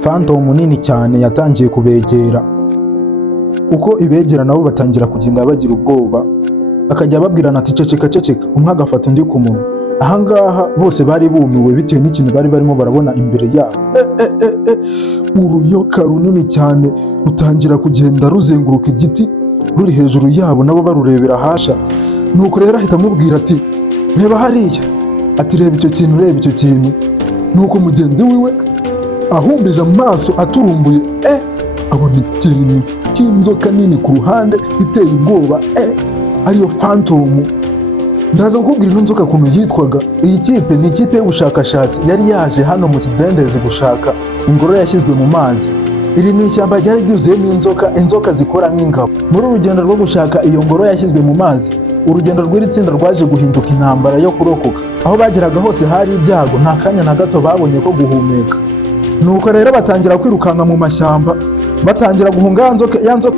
Phantom nini cyane yatangiye kubegera. Uko ibegera nabo batangira kugenda bagira ubwoba, akajya babwirana ati ceceka ceceka, umwe agafata undi ku munwa. Ahangaha bose bari bumiwe bitewe n'ikintu bari barimo barabona imbere yabo. Uruyoka runini cyane rutangira kugenda ruzenguruka igiti ruri hejuru yabo, nabo barurebera hasha. Nuko rero ahita amubwira ati reba hariya, ati reba icyo kintu, reba icyo kintu. Nuko mugenzi wiwe ahumbije amaso aturumbuye, abona ikintu cy'inzoka nini ku ruhande iteye ubwoba, ariyo Phantom. Ndaza kukubwira ino nzoka ukuntu yitwaga. Iyi kipe ni ikipe y'ubushakashatsi yari yaje hano mu kidendezi gushaka ingoro yashyizwe mu mazi. Iri ni ishyamba ryari ryuzuyemo inzoka zikora nk'ingabo. Muri urugendo rwo gushaka iyo ngoro yashyizwe mu mazi, urugendo rw'iri tsinda rwaje guhinduka intambara yo kurokoka. Aho bageraga hose hari ibyago, nta kanya na gato babonye ko guhumeka. Nuko rero batangira kwirukanka mu mashyamba, batangira guhunga ya nzoka